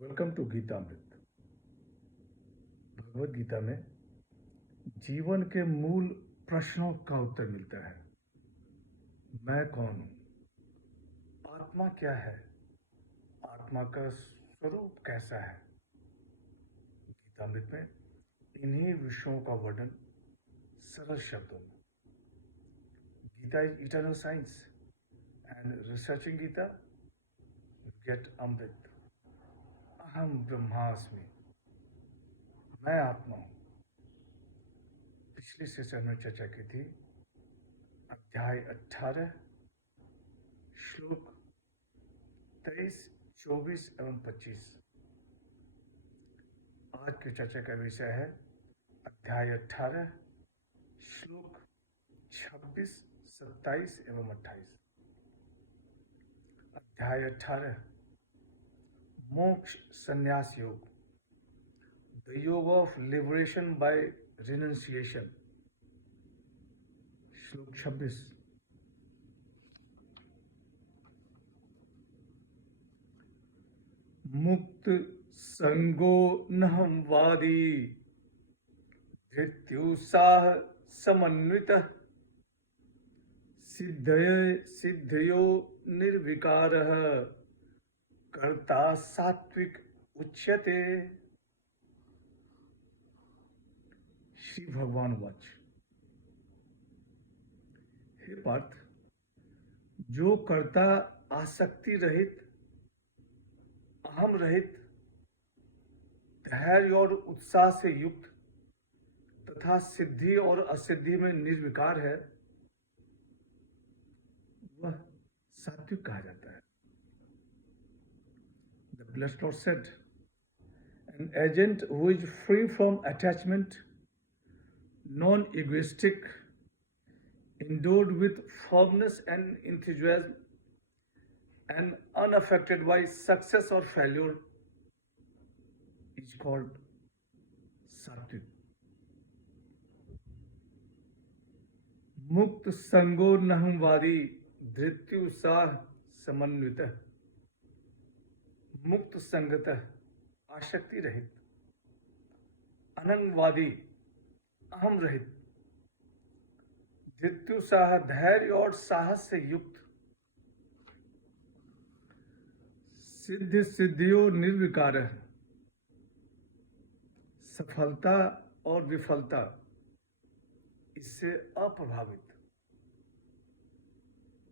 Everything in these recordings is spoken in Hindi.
Welcome to Geetamrit. भगवत गीता में जीवन के मूल प्रश्नों का उत्तर मिलता है। मैं कौन हूं? आत्मा क्या है? आत्मा का स्वरूप कैसा है? गीतामृत में इन्हीं विषयों का वर्णन सरल शब्दों में। Gita is eternal science and researching Gita गेट अमृत। अहम ब्रह्मास्मि, मैं आत्मा हूं। पिछले सेशन में चर्चा की थी अध्याय 18 श्लोक 23, 24 एवं 25। आज की चर्चा का विषय है अध्याय 18 श्लोक 26, 27 एवं 28। अध्याय 18 मोक्ष संन्यास योग, द योग ऑफ लिबरेशन बाय रिनंसिएशन। श्लोक 26 मुक्त संगो नहम वादी धृत्युत्साह समन्वितः सिद्धयो निर्विकारः कर्ता सात्विक उच्यते। श्री भगवान वाच, हे पार्थ, जो कर्ता आसक्ति रहित, अहम रहित, धैर्य और उत्साह से युक्त तथा सिद्धि और असिद्धि में निर्विकार है, वह सात्विक कहा जाता है। The blessed Lord said, an agent who is free from attachment, non-egoistic, endowed with firmness and enthusiasm, and unaffected by success or failure is called सात्विक। मुक्त संगो नहमवादी धृत्युत्साह समन्वितः। मुक्त संगतः आसक्ति रहित, अनंगवादी अहम रहित, धृत्युत्साह धैर्य और साहस से युक्त, सिद्धि सिद्धियों निर्विकार, सफलता और विफलता इससे अप्रभावित,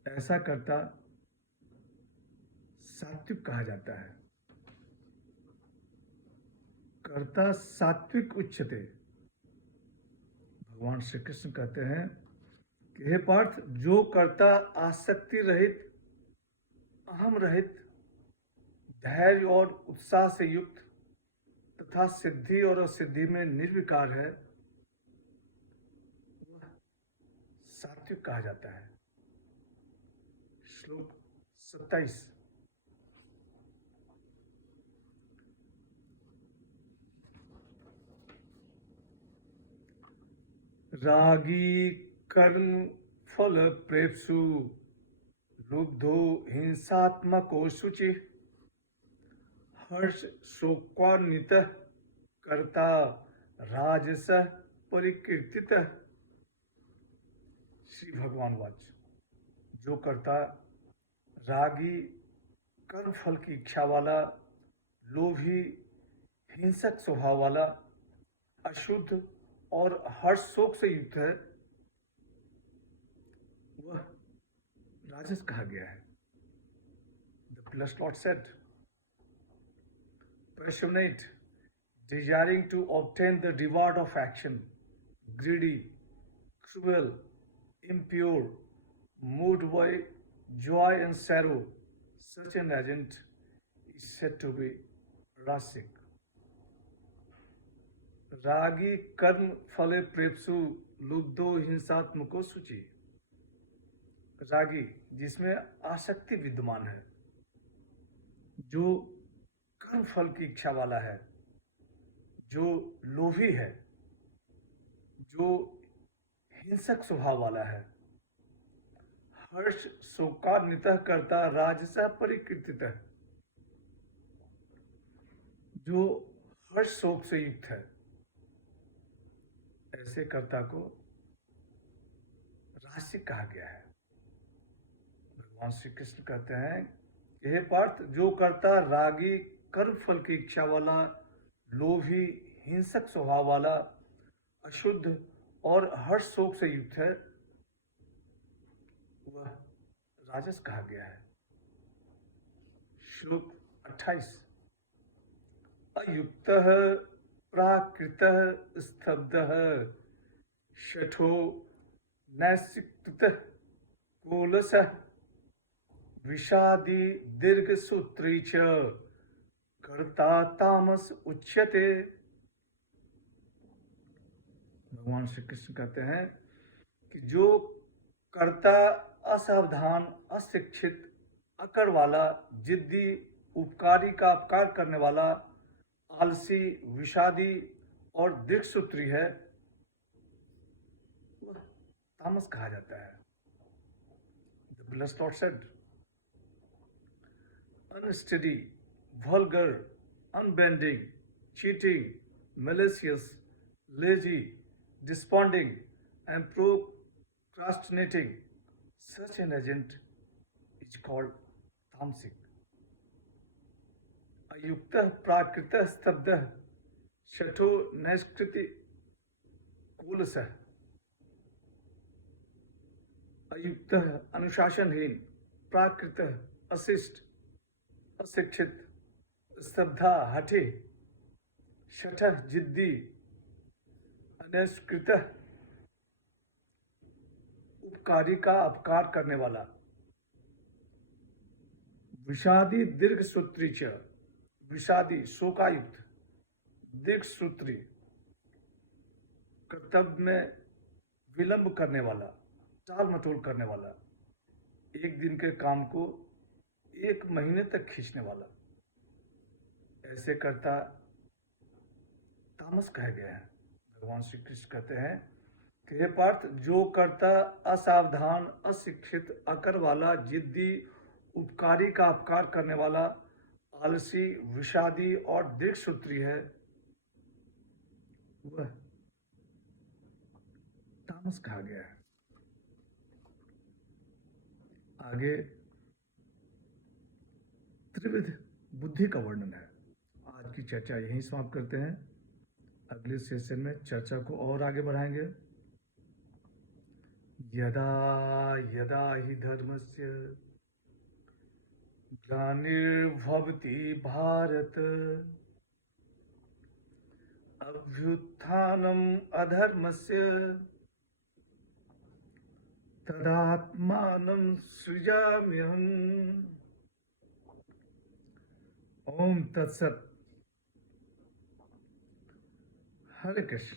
ऐसा करता सात्विक कहा जाता है। कर्ता सात्विक उच्यते। भगवान श्री कृष्ण कहते हैं कि हे पार्थ, जो कर्ता आसक्ति रहित, अहम रहित, धैर्य और उत्साह से युक्त तथा सिद्धि और असिद्धि में निर्विकार है, वह सात्विक कहा जाता है। श्लोक 27 रागी कर्म फल प्रेप्सु लुब्धो हिंसात्मको शुचि हर्ष शोकान्वित कर्ता राजस परिकीर्तित। श्री भगवान वाच, जो कर्ता रागी, कर्म फल की इच्छा वाला, लोभी, हिंसक स्वभाव वाला, अशुद्ध और हर्ष शोक से युक्त है, वह राजस कहा गया है। The blessed Lord said, passionate, desiring to obtain the reward of action, greedy, cruel, impure, moved by joy and sorrow, such an agent is said to be rasic. रागी कर्म फले प्रेप्सु लुब्धो हिंसात्मको सूचि। रागी जिसमें आसक्ति विद्यमान है, जो कर्म फल की इच्छा वाला है, जो लोभी है, जो हिंसक स्वभाव वाला है, हर्ष शोकान्वित करता राजसा परिकीर्तित, जो हर्ष शोक से युक्त है, ऐसे कर्ता को रासिक कहा गया है। भगवान श्री कृष्ण कहते हैं कि हे पार्थ, जो कर्ता रागी, कर्म फल की इच्छा वाला, लोभी, हिंसक स्वभाव वाला, अशुद्ध और हर्ष शोक से युक्त है, वह राजस कहा गया है। श्लोक 28। अयुक्तः प्राकृतः स्तब्धः शठो नैष्कृतः कोलसः विषादी दीर्घसूत्री च कर्ता तामस उच्यते। भगवान श्री कृष्ण कहते हैं कि जो कर्ता असावधान, अशिक्षित, अकड़ वाला, जिद्दी, उपकारी का अपकार करने वाला, आलसी, विषादी और दीर्घसूत्री है, वह तामस कहा जाता है। The blessed Lord said, unsteady, vulgar, unbending, cheating, malicious, lazy, desponding, and procrastinating, such an agent is called tamasic. अयुक्तः प्राकृतः स्तब्धः शठो नैष्कृति कुलसः। अयुक्तः अनुशासनहीन, प्राकृतः अशिष्ट, अशिक्षित, स्तब्धा हठे, शठः जिद्दी, अनैष्कृतः उपकारी का अपकार करने वाला, विषादी दीर्घसूत्री च, विषादी शोकायुक्त, दीर्घसूत्री कर्तव्य में विलंब करने वाला, टाल मटोल करने वाला, एक दिन के काम को एक महीने तक खींचने वाला, ऐसे कर्ता तामस कहे गए हैं। भगवान श्री कृष्ण कहते हैं कि हे पार्थ, जो कर्ता असावधान, अशिक्षित, अकड़ वाला, जिद्दी, उपकारी का अपकार करने वाला, आलसी, विषादी और दीर्घसूत्री है, वह तामस कहा गया है। आगे त्रिविध बुद्धि का वर्णन है। आज की चर्चा यहीं समाप्त करते हैं। अगले सेशन में चर्चा को और आगे बढ़ाएंगे। यदा यदा हि धर्मस्य ग्लानिर्भवति भारत अभ्युत्थानम् अधर्मस्य तदात्मानं सृजाम्यहम्। ओम तत्सत। हरे कृष्ण।